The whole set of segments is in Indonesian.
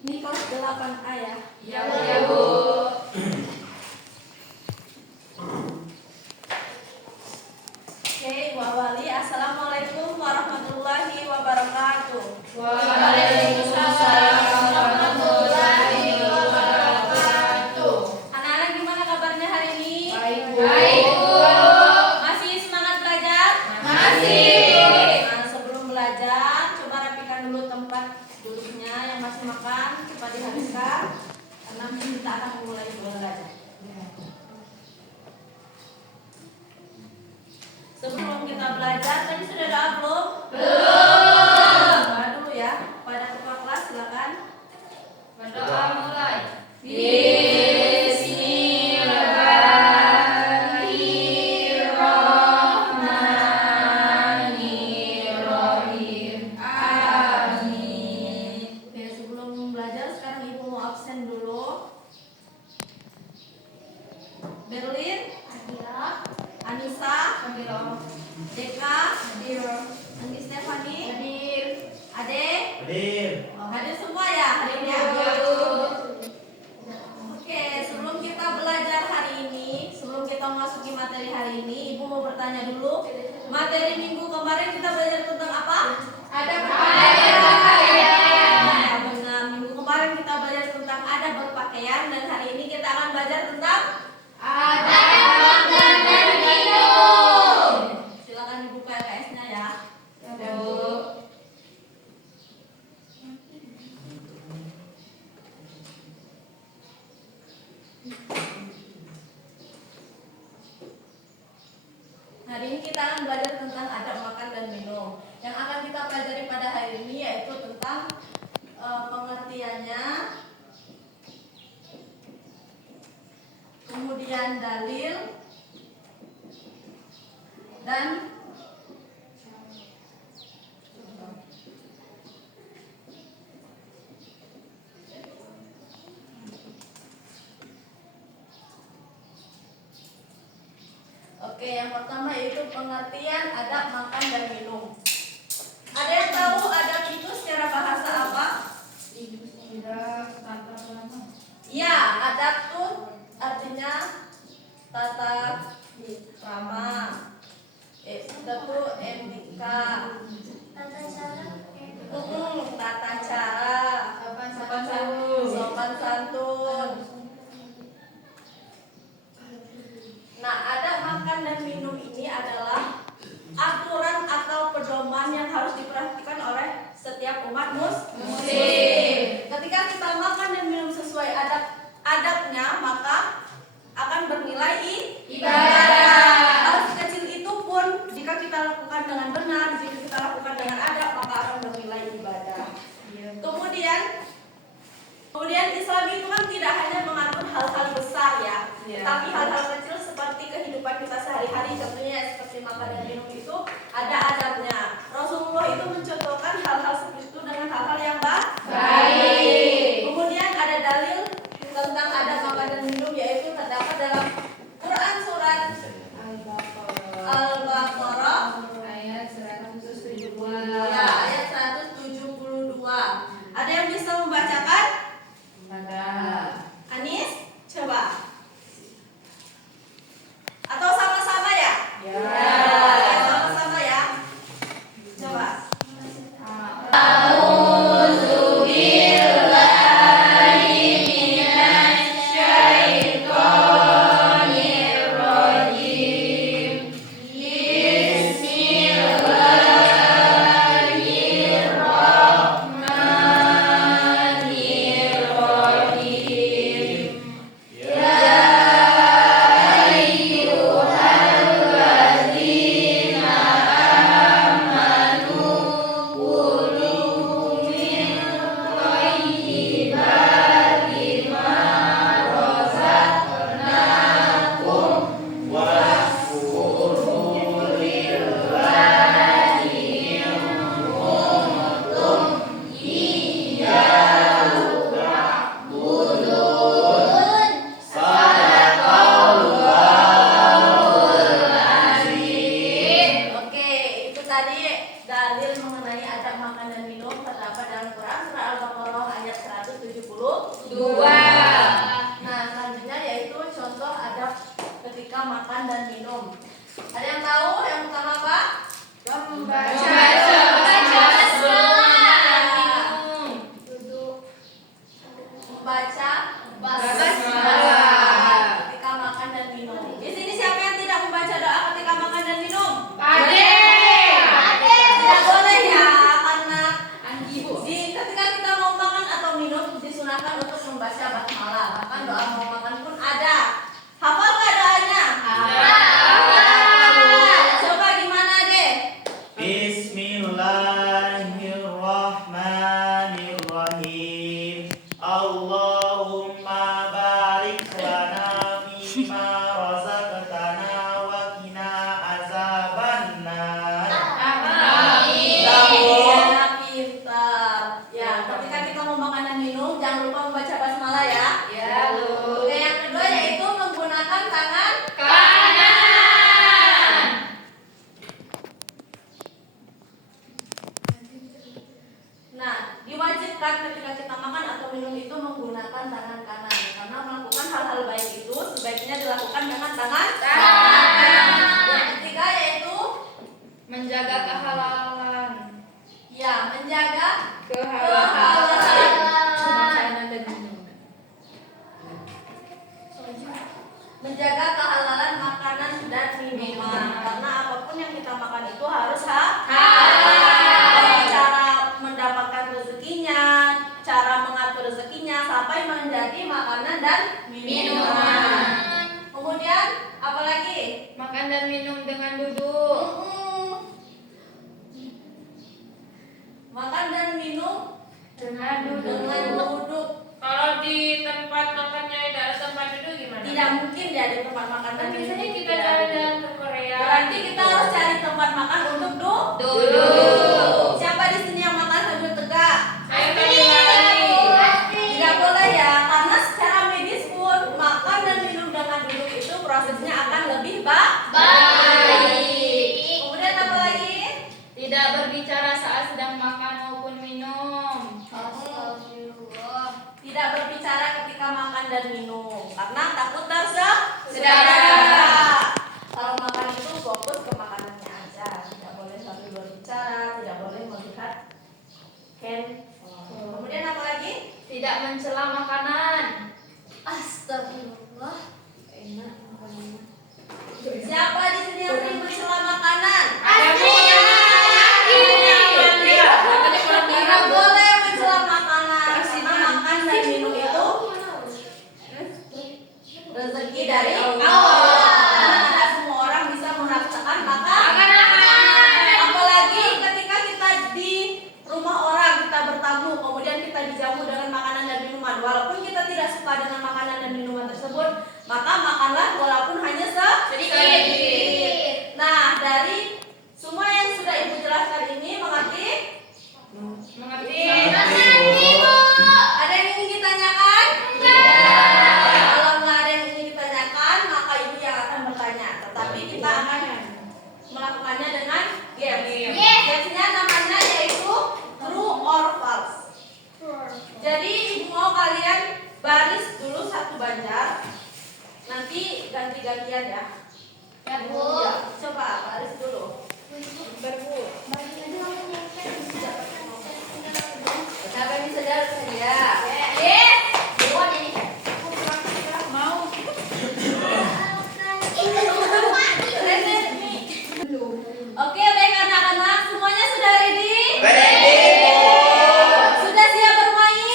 Ini kelas 8A ya? Iya, Bu. Oke, Ibu awali. Assalamualaikum warahmatullahi wabarakatuh. Waalaikumsalam warahmatullahi wabarakatuh. Anak-anak gimana kabarnya hari ini? Baik, Bu. Masih semangat belajar? Masih. Nah, sebelum belajar, coba rapikan dulu tempat duduknya yang masih makan, coba dihabiskan. Karena kita akan mulai belajar. Sebelum kita belajar, tadi sudah doa belum? Belum. Doa dulu ya. Pada ketua kelas silakan. Berdoa mulai. Bismillahirrahmanirrahim. Amin. Oke, sebelum belajar sekarang Ibu mau absen dulu. Berlin, Anissa, Deka, Andi Stefani, Ade, hadir semua ya hari ini ya? Oke, sebelum kita belajar hari ini, sebelum kita memasuki materi hari ini, Ibu mau bertanya dulu. Materi minggu kemarin kita belajar tentang apa? Ada Ya, benar. Minggu kemarin kita belajar tentang adab berpakaian dan hari ini kita akan belajar tentang silakan dibuka LKS-nya ya. Hari ini kita akan belajar tentang adab makan dan minum. Yang akan kita pelajari pada hari ini yaitu tentang pengertiannya, kemudian dalil, dan oke, yang pertama yaitu pengertian adab makan dan minum. Ada yang tahu adab itu secara bahasa apa? Ya, adab itu artinya tata krama, itu etika, tata cara, sopan santun. Nah, adab makan dan minum ini adalah aturan atau pedoman yang harus diperhatikan oleh setiap umat muslim. Ketika kita makan dan minum sesuai adabnya, maka akan bernilai ibadah. Hal sekecil itu pun jika kita lakukan dengan benar, jika kita lakukan dengan adab, maka akan bernilai ibadah. Kemudian Islam itu kan tidak hanya mengatur hal-hal besar ya, tapi hal-hal kecil seperti kehidupan kita sehari-hari, contohnya seperti makan dan minum itu ada adabnya. Rasulullah itu mencontohkan hal-hal seperti itu dengan hal-hal yang baik. Kemudian ada dalil tentang adab makan dan minum yaitu terdapat dalam Quran surat Al-Baqarah Ayat 172. ya, ayat 172. Ada yang bisa membacakan? Anis, coba. Atau sama-sama ya? Sama-sama ya. Coba. diwajibkan ketika kita makan atau minum itu menggunakan tangan kanan. Karena melakukan hal-hal baik itu sebaiknya dilakukan dengan tangan kanan. Yang ketiga yaitu Menjaga kehalalan. ya menjaga Kehalalan. Makanan dan minuman. menjaga kehalalan makanan dan minuman. Karena apapun yang kita makan itu harus halal. Cara mendapatkan rezekinya, cara mengatur rezekinya sampai menjadi makanan dan minuman. Kemudian apalagi? Makan dan minum dengan duduk. Makan dan minum Dengan dengan duduk. Kalau di tempat makannya tidak ada tempat duduk gimana? Tidak mungkin ya di tempat makan dan Kan biasanya minum kita tidak cari duduk. dalam ke Korea. Berarti kita harus cari tempat makan untuk Duduk. Siapa di sini yang makan sambil tegak? Saya tadi lagi. Tidak boleh ya, karena secara medis pun makan dan minum dengan duduk itu prosesnya akan lebih baik. Kemudian apa lagi? Tidak berbicara saat sedang makan maupun minum. Tidak berbicara ketika makan dan minum, karena takut Saudara. Kalau makan itu fokus ke makanannya aja, tidak boleh sambil berbicara, tidak boleh melihat handphone. Kemudian apa lagi? Tidak mencela makanan. Astagfirullah. Enak makanannya. Siapa di sini yang sering mencela makanan? Tidak boleh mencela makanan, karena makan dan minum itu rezeki dari Allah. Karena tidak semua orang bisa merasakan makanan. Apalagi ketika kita di rumah orang, kita bertamu, kemudian kita dijamu dengan makanan dan minuman. Walaupun kita tidak suka dengan makanan dan minuman tersebut, maka makanlah walaupun hanya sedikit. Nah, dari semua yang sudah Ibu jelaskan ini mengerti? Mengerti? Ada yang ingin ditanyakan? Kalau nggak ada yang ingin ditanyakan, maka Ibu yang akan bertanya. Tetapi kita akan melakukannya dengan game. Gamesnya namanya yaitu true or false. Jadi Ibu mau kalian baris dulu satu banjar. Nanti ganti-gantian ya. Ya, Bu. Ya, coba baris dulu. Siapa yang bisa jawab saja? Mau. Oke, baik anak-anak, semuanya sudah ready? Sudah siap bermain?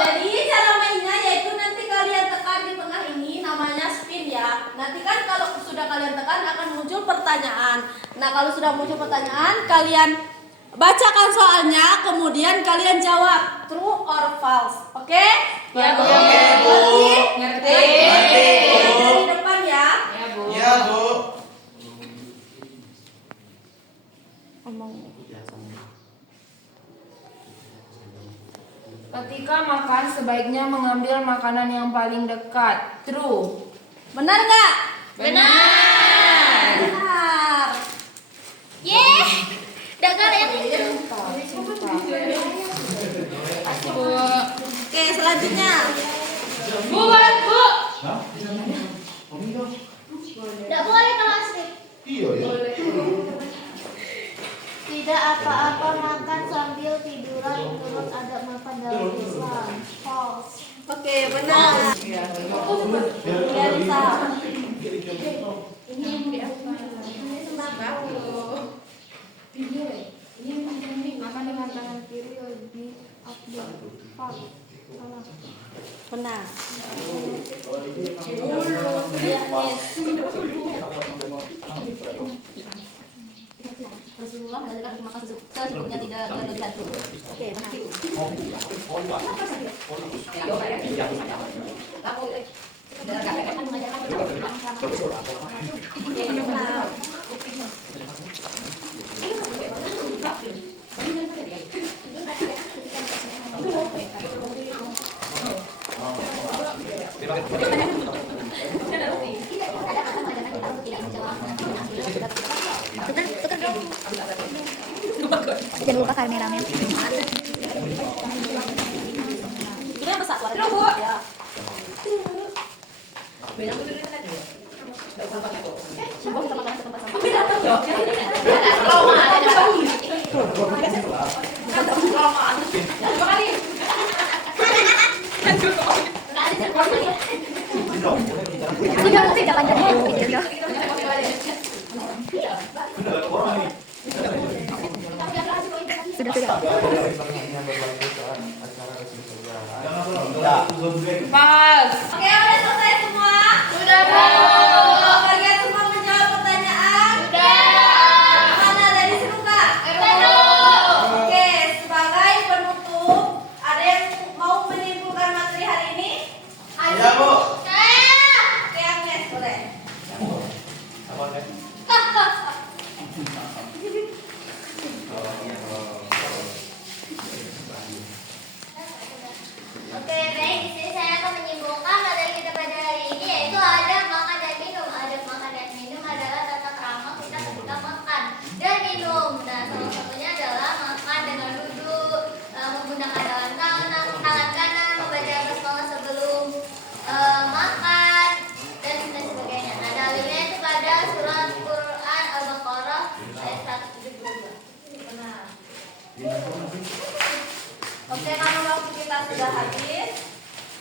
Jadi cara mainnya yaitu nanti kalian tekan di tengah ini, namanya spin ya. Nanti kan kalau sudah kalian tekan akan muncul pertanyaan. Nah, kalau sudah muncul pertanyaan, kalian bacakan soalnya, kemudian kalian jawab true or false. Oke? Ya, Bu. Ngerti? Ngerti. Dari depan ya. Ya, Bu. Iya, Bu. Ketika makan sebaiknya mengambil makanan yang paling dekat. True. Benar nggak? Benar. Benar. Bu. Oke, selanjutnya. Bu. Hah? Tidak boleh kalau strip. Iya, ya. Tidak apa-apa makan sambil tiduran menurut adab makan dalam Islam. False. Oke, benar. Ya, Lisa. Makan dengan tangan kiri lebih afdal. False. Salah. Benar. Rasulullah mengajarkan untuk makan secukupnya tidak berlebihan. Oke, benar. Tukar dong. Jangan lupa kameranya. Itu yang besar suara. Terus, Bu. Ya. Coba kita makan setempat sampah. Sudah tidak panjangnya videonya. Sudah. Pas. Oke, udah selesai semua? Sudah, Bu. Kalian semua menjawab pertanyaan? Mana dari situ, Kak? Oke, sebagai penutup, ada yang mau menyimpulkan materi hari ini? Iya, Bu. Oke, Agnes, boleh. Oke, baik. Di sini saya akan menyimpulkan materi kita pada hari ini, yaitu ada makan dan minum. Ada makan dan minum adalah tata krama kita ketika makan dan minum. Nah, salah satunya adalah makan dengan duduk, menggunakan tangan kanan, membaca basmalah sebelum makan dan sebagainya. Nah, dalilnya itu pada surat Quran Al-Baqarah ayat 172. Benar. Oke, karena waktu kita sudah habis,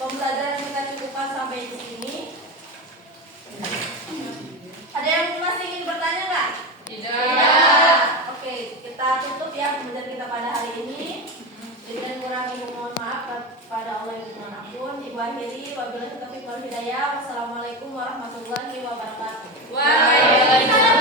pembelajaran kita cukupkan sampai di sini. Ada yang masih ingin bertanya nggak? Tidak. Oke, kita tutup ya pembelajaran kita pada hari ini. Dengan kurang ibu mohon maaf pada Allah yang dimanapun. Ibu akhiri, wabillahi taufiq wal hidayah. Wassalamualaikum warahmatullahi wabarakatuh. Waalaikumsalam.